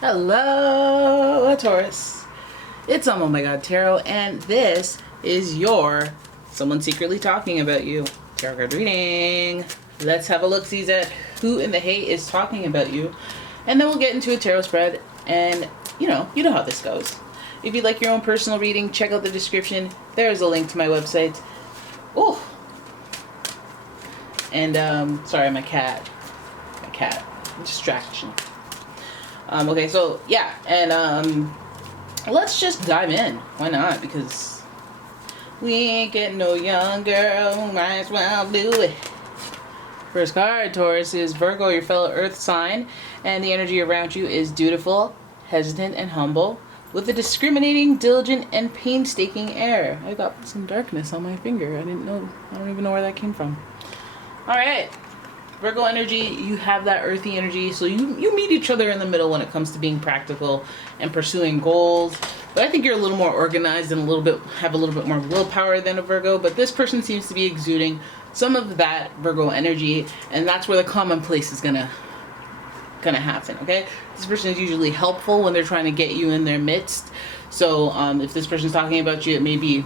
Hello, Taurus. It's umomgtarot, and this is your Someone Secretly Talking About You tarot card reading. Let's have a look-see at who in the hay is talking about you, and then we'll get into a tarot spread, and you know how this goes. If you'd like your own personal reading, check out the description. There's a link to my website. Oh, and sorry, my cat, distraction. Okay, so yeah, and let's just dive in. Why not? Because we ain't getting no younger. Might as well do it. First card, Taurus, is Virgo, your fellow Earth sign, and the energy around you is dutiful, hesitant, and humble, with a discriminating, diligent, and painstaking air. I got some darkness on my finger. I don't even know where that came from. All right. Virgo energy, you have that earthy energy, so you meet each other in the middle when it comes to being practical and pursuing goals. But I think you're a little more organized and have a little bit more willpower than a Virgo. But this person seems to be exuding some of that Virgo energy, and that's where the commonplace is gonna happen. Okay, this person is usually helpful when they're trying to get you in their midst. So if this person's talking about you, it may be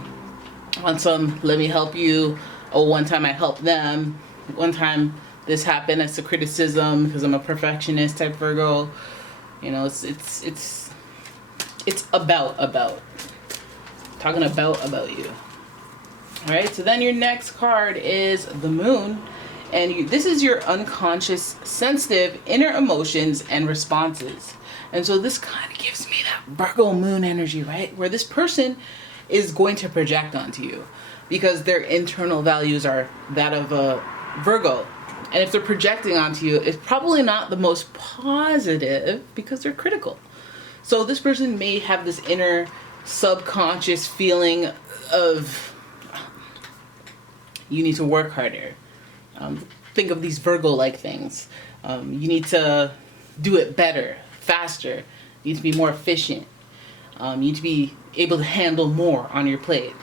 on some "let me help you." Oh, one time I helped them. One time this happened as a criticism because I'm a perfectionist type Virgo. You know, it's about talking about you. All right. So then your next card is the Moon, and this is your unconscious, sensitive inner emotions and responses. And so this kind of gives me that Virgo Moon energy, right? Where this person is going to project onto you because their internal values are that of a Virgo. And if they're projecting onto you, it's probably not the most positive because they're critical. So this person may have this inner subconscious feeling of you need to work harder. Think of these Virgo-like things. You need to do it better, faster. You need to be more efficient. You need to be able to handle more on your plate.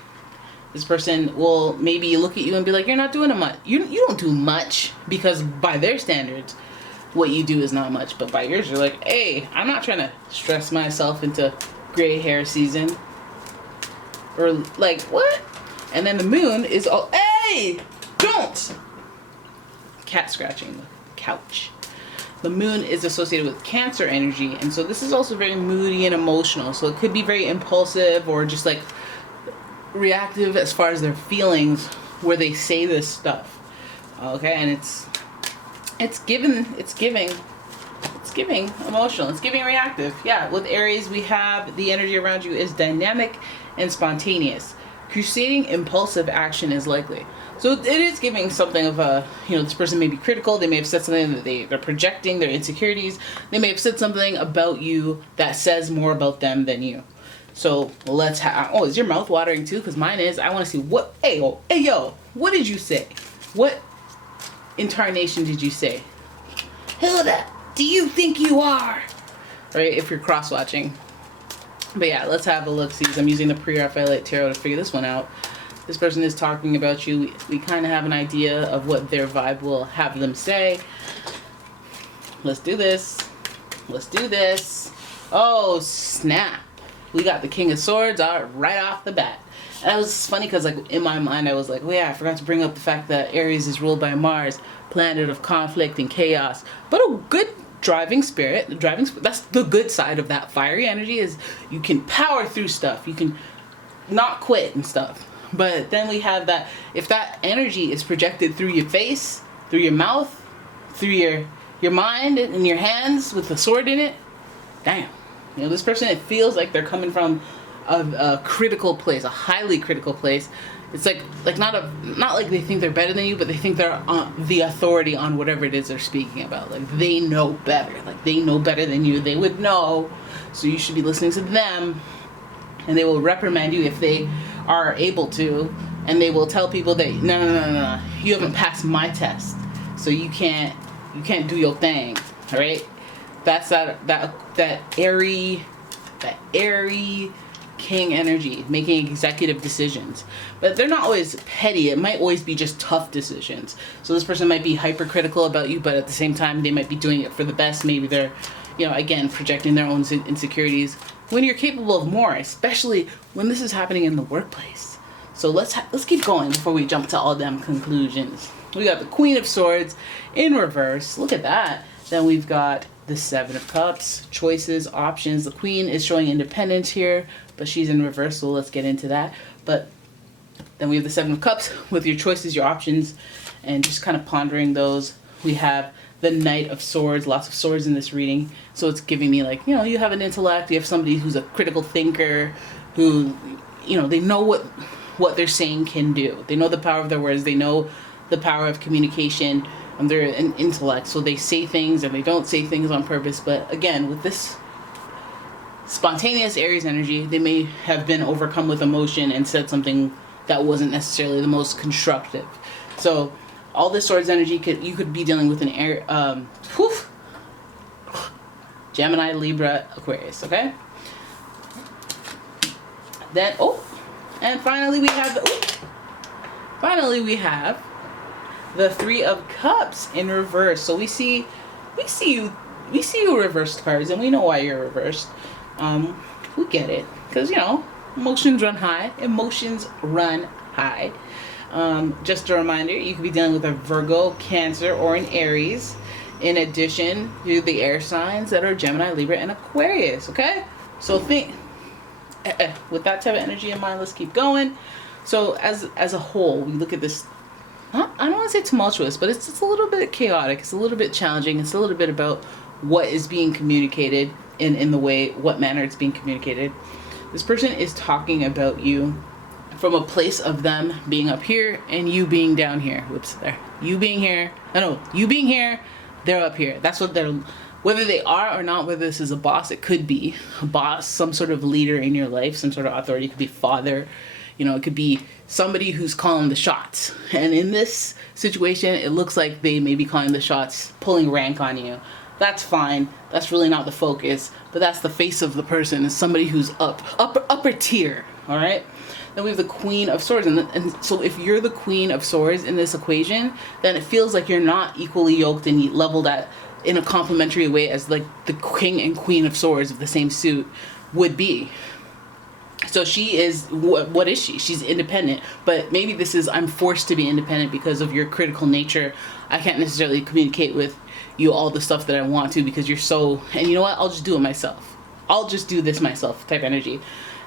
This person will maybe look at you and be like, you're not doing much. You don't do much, because by their standards, what you do is not much. But by yours, you're like, hey, I'm not trying to stress myself into gray hair season. Or like, what? And then the Moon is all, hey, don't! Cat scratching the couch. The Moon is associated with Cancer energy. And so this is also very moody and emotional. So it could be very impulsive or just like reactive as far as their feelings where they say this stuff. Okay, and it's giving emotional, it's giving reactive. Yeah, with Aries, we have the energy around you is dynamic and spontaneous. Crusading impulsive action is likely. So it is giving something of a, this person may be critical. They may have said something that they're projecting their insecurities. They may have said something about you that says more about them than you. So let's have, is your mouth watering too? Because mine is. I want to see what, hey yo, what did you say? What incarnation did you say? Hilda, do you think you are? Right, if you're cross-watching. But yeah, let's have a look. See, I'm using the Pre-Raphaelite Tarot to figure this one out. This person is talking about you. We kind of have an idea of what their vibe will have them say. Let's do this. Oh, snap. We got the King of Swords right off the bat. And it was funny because, like, in my mind, I was like, oh yeah, I forgot to bring up the fact that Aries is ruled by Mars, planet of conflict and chaos. But a good driving spirit, that's the good side of that fiery energy, is you can power through stuff. You can not quit and stuff. But then we have that, if that energy is projected through your face, through your mouth, through your mind and your hands with the sword in it, damn. This person, it feels like they're coming from a critical place, a highly critical place. It's like not like they think they're better than you, but they think they're the authority on whatever it is they're speaking about. Like they know better. Like they know better than you. They would know. So you should be listening to them. And they will reprimand you if they are able to. And they will tell people that, no. You haven't passed my test. So you can't do your thing. All right? That's that airy king energy, making executive decisions. But they're not always petty. It might always be just tough decisions. So this person might be hypercritical about you, but at the same time, they might be doing it for the best. Maybe they're, again, projecting their own insecurities when you're capable of more, especially when this is happening in the workplace. So let's keep going before we jump to all them conclusions. We got the Queen of Swords in reverse. Look at that. Then we've got the Seven of Cups, choices, options. The Queen is showing independence here, but she's in reverse, so let's get into that. But then we have the Seven of Cups with your choices, your options, and just kind of pondering those. We have the Knight of Swords, lots of swords in this reading. So it's giving me like, you have an intellect, you have somebody who's a critical thinker, who, they know what they're saying can do. They know the power of their words. They know the power of communication. And they're an intellect. So they say things and they don't say things on purpose. But again, with this spontaneous Aries energy, they may have been overcome with emotion and said something that wasn't necessarily the most constructive. So all this Swords energy, you could be dealing with an Gemini, Libra, Aquarius, okay? Then, and finally we have the Three of Cups in reverse. So we see you reversed, cards, and we know why you're reversed. We get it, because emotions run high. Just a reminder, you could be dealing with a Virgo, Cancer, or an Aries, in addition to the air signs that are Gemini, Libra, and Aquarius, okay? So think, with that type of energy in mind, let's keep going. So as a whole, we look at this, I don't want to say tumultuous, but it's a little bit chaotic, it's a little bit challenging, it's a little bit about what is being communicated in the way, what manner it's being communicated. This person is talking about you from a place of them being up here and you being down here. Whoops, there. You being here. You being here, they're up here. That's what they're, whether they are or not, whether this is a boss, it could be a boss, some sort of leader in your life, some sort of authority. It could be father, it could be somebody who's calling the shots. And in this situation, it looks like they may be calling the shots, pulling rank on you. That's fine. That's really not the focus, but that's the face of the person, is somebody who's upper tier. All right. Then we have the Queen of Swords, and so if you're the Queen of Swords in this equation, then it feels like you're not equally yoked and leveled at in a complementary way as like the King and Queen of Swords of the same suit would be. So she is, what is she? She's independent, but maybe this is, I'm forced to be independent because of your critical nature. I can't necessarily communicate with you all the stuff that I want to because you're so, and you know what? I'll just do it myself. I'll just do this myself type energy.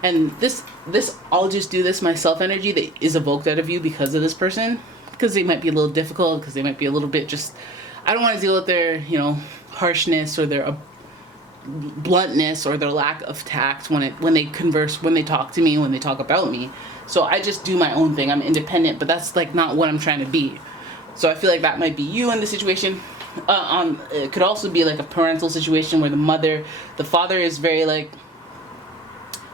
And this I'll just do this myself energy that is evoked out of you because of this person, because they might be a little difficult, because they might be a little bit just, I don't want to deal with their, harshness or their bluntness or their lack of tact when they converse, when they talk to me, when they talk about me. So I just do my own thing. I'm independent, but that's like not what I'm trying to be. So I feel like that might be you in the situation. It could also be like a parental situation where the father is very like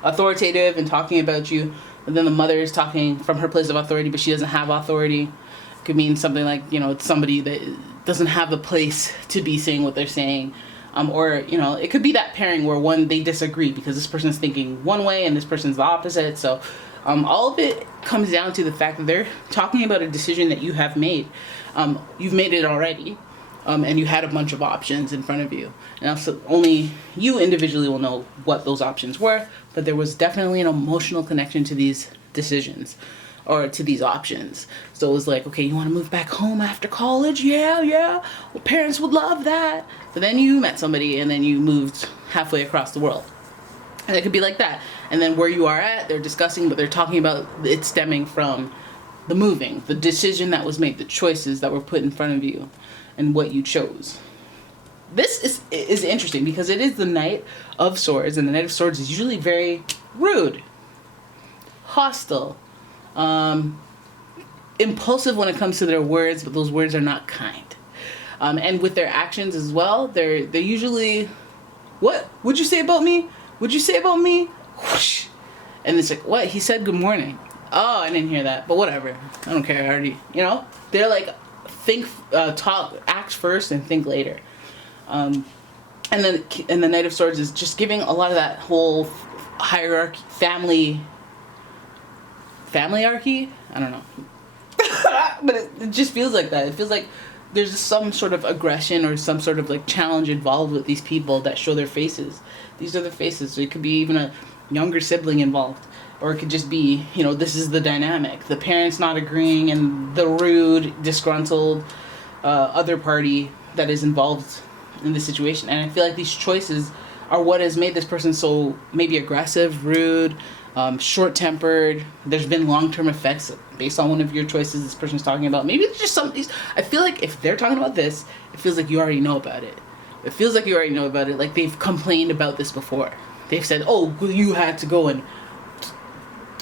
authoritative and talking about you, and then the mother is talking from her place of authority, but she doesn't have authority. It could mean something like, it's somebody that doesn't have the place to be saying what they're saying. Or, it could be that pairing where they disagree because this person's thinking one way and this person's the opposite. So all of it comes down to the fact that they're talking about a decision that you have made. You've made it already. And you had a bunch of options in front of you. And also only you individually will know what those options were, but there was definitely an emotional connection to these decisions or to these options. So it was like, okay, you want to move back home after college? Yeah. Well, parents would love that. But then you met somebody and then you moved halfway across the world. And it could be like that. And then where you are at, they're discussing, but they're talking about it stemming from the moving, the decision that was made, the choices that were put in front of you, and what you chose. This is interesting because it is the Knight of Swords, and the Knight of Swords is usually very rude, hostile, impulsive when it comes to their words, but those words are not kind. And with their actions as well, they're usually, what would you say about me? Would you say about me? Whoosh. And it's like, what? He said good morning. Oh, I didn't hear that, but whatever. I don't care. I already, they're like, act first and think later. And the Knight of Swords is just giving a lot of that whole hierarchy, familyarchy. I don't know. But it just feels like that. It feels like there's some sort of aggression or some sort of like challenge involved with these people that show their faces. These are the faces. So it could be even a younger sibling involved, or it could just be, you know, this is the dynamic. The parents not agreeing and the rude, disgruntled other party that is involved in this situation. And I feel like these choices are what has made this person so maybe aggressive, rude, short-tempered. There's been long-term effects based on one of your choices this person's talking about. Maybe it's just some of these. I feel like if they're talking about this, it feels like you already know about it. It feels like you already know about it. Like they've complained about this before. They've said, oh, well, you had to go and...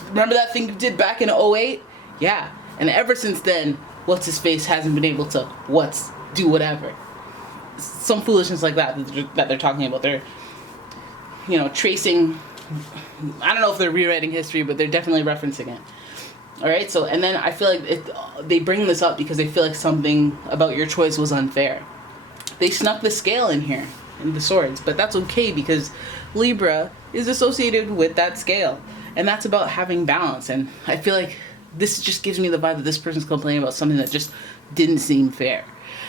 Remember that thing you did back in 2008? Yeah. And ever since then, what's-his-face hasn't been able to do whatever. Some foolishness like that they're talking about. They're, you know, tracing... I don't know if they're rewriting history, but they're definitely referencing it. All right, so, and then I feel like they bring this up because they feel like something about your choice was unfair. They snuck the scale in here, in the swords, but that's okay because Libra is associated with that scale, and that's about having balance. And I feel like this just gives me the vibe that this person's complaining about something that just didn't seem fair.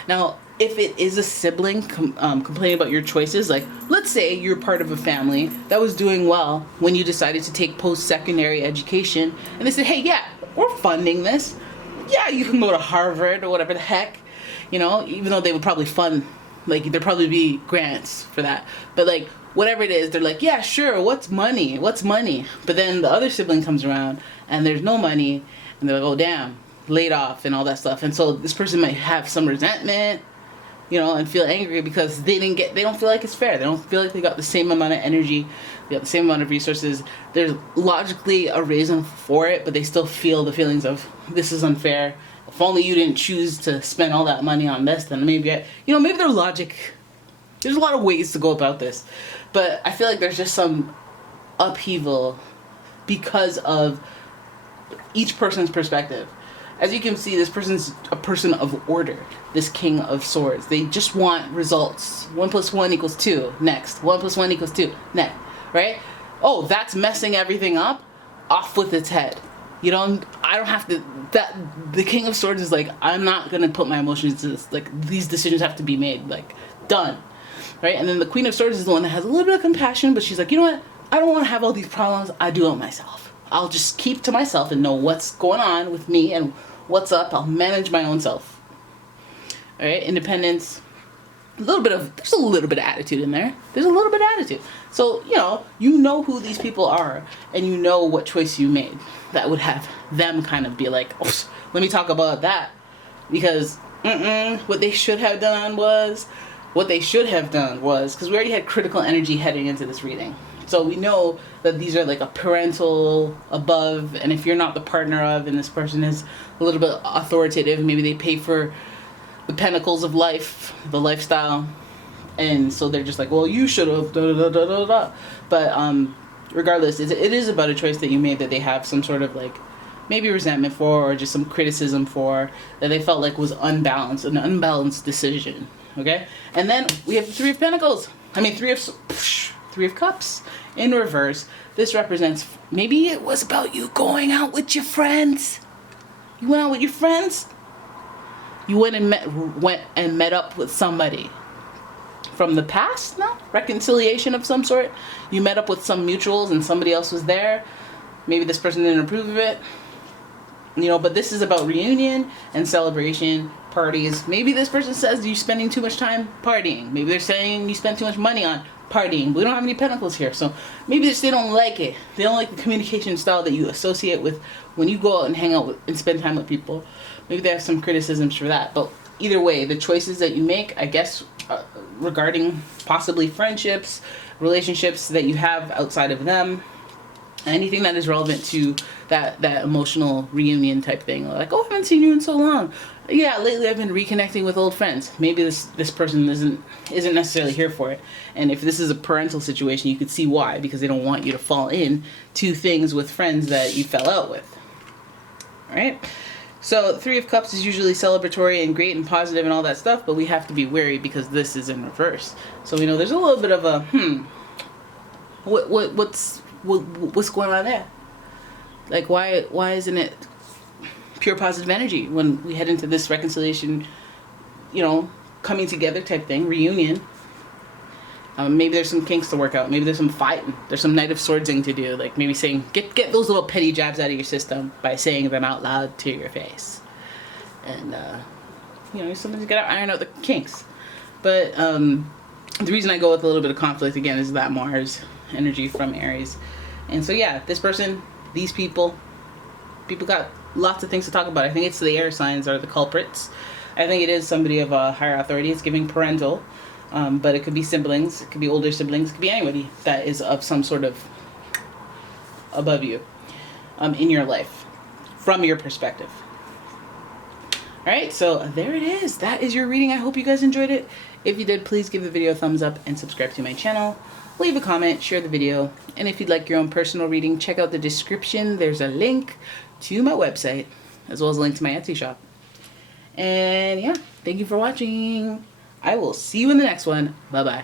Now, if it is a sibling complaining about your choices, like let's say you're part of a family that was doing well when you decided to take post-secondary education, and they said, hey, yeah, we're funding this. Yeah, you can go to Harvard or whatever the heck, you know, even though they would probably fund, like there'd probably be grants for that. But like whatever it is, they're like, yeah, sure, what's money? What's money? But then the other sibling comes around and there's no money, and they're like, oh, damn, laid off and all that stuff. And so this person might have some resentment, you know, and feel angry because they don't feel like it's fair. They don't feel like they got the same amount of energy, they got the same amount of resources. There's logically a reason for it, but they still feel the feelings of, this is unfair. If only you didn't choose to spend all that money on this, then maybe, maybe their logic, there's a lot of ways to go about this. But I feel like there's just some upheaval because of each person's perspective. As you can see, this person's a person of order, this King of Swords. They just want results. 1 + 1 = 2. Next. 1 + 1 = 2. Next. Right? Oh, that's messing everything up? Off with its head. You know, I don't have to... The King of Swords is like, I'm not going to put my emotions into this. Like, these decisions have to be made. Like, done. Right? And then the Queen of Swords is the one that has a little bit of compassion, but she's like, you know what? I don't want to have all these problems. I do it myself. I'll just keep to myself and know what's going on with me and what's up. I'll manage my own self. All right, independence. There's a little bit of attitude in there. There's a little bit of attitude. So, you know who these people are, and you know what choice you made that would have them kind of be like, oh, let me talk about that. Because what they should have done was, because we already had critical energy heading into this reading. So we know that these are like a parental above, and if you're not the partner of, and this person is a little bit authoritative, maybe they pay for the pentacles of life, the lifestyle, and so they're just like, well, you should have, da da da da da. But regardless, it is about a choice that you made that they have some sort of like maybe resentment for, or just some criticism for, that they felt like was unbalanced, an unbalanced decision. Okay, and then we have the Three of Pentacles. Three of Cups in reverse. This represents, maybe it was about you going out with your friends. You went out with your friends. You went and met up with somebody from the past. No, reconciliation of some sort. You met up with some mutuals and somebody else was there. Maybe this person didn't approve of it. But this is about reunion and celebration, parties. Maybe this person says you're spending too much time partying. Maybe they're saying you spend too much money on partying. We don't have any pentacles here, so maybe they don't like it. They don't like the communication style that you associate with when you go out and hang out with and spend time with people. Maybe they have some criticisms for that. But either way, the choices that you make, I guess, regarding possibly friendships, relationships that you have outside of them, anything that is relevant to that emotional reunion type thing. Like, oh, I haven't seen you in so long. Yeah, lately I've been reconnecting with old friends. Maybe this person isn't necessarily here for it. And if this is a parental situation, you could see why, because they don't want you to fall in to things with friends that you fell out with. All right? So Three of Cups is usually celebratory and great and positive and all that stuff, but we have to be wary because this is in reverse. So we know there's a little bit of a what's going on there? Like, why isn't it pure positive energy when we head into this reconciliation you know, coming together type thing, reunion. Maybe there's some kinks to work out. Maybe there's some fighting. There's some Knight of Swordsing to do. Like maybe saying, get those little petty jabs out of your system by saying them out loud to your face. And, you know, somebody's got to iron out the kinks. But the reason I go with a little bit of conflict, again, is that Mars energy from Aries. And so, yeah, this person, these people got lots of things to talk about. I think it's the air signs are the culprits. I think it is somebody of a higher authority. It's giving parental. But it could be siblings, it could be older siblings, it could be anybody that is of some sort of above you in your life, from your perspective. Alright, so there it is. That is your reading. I hope you guys enjoyed it. If you did, please give the video a thumbs up and subscribe to my channel. Leave a comment, share the video, and if you'd like your own personal reading, check out the description. There's a link to my website, as well as a link to my Etsy shop. And yeah, thank you for watching. I will see you in the next one. Bye-bye.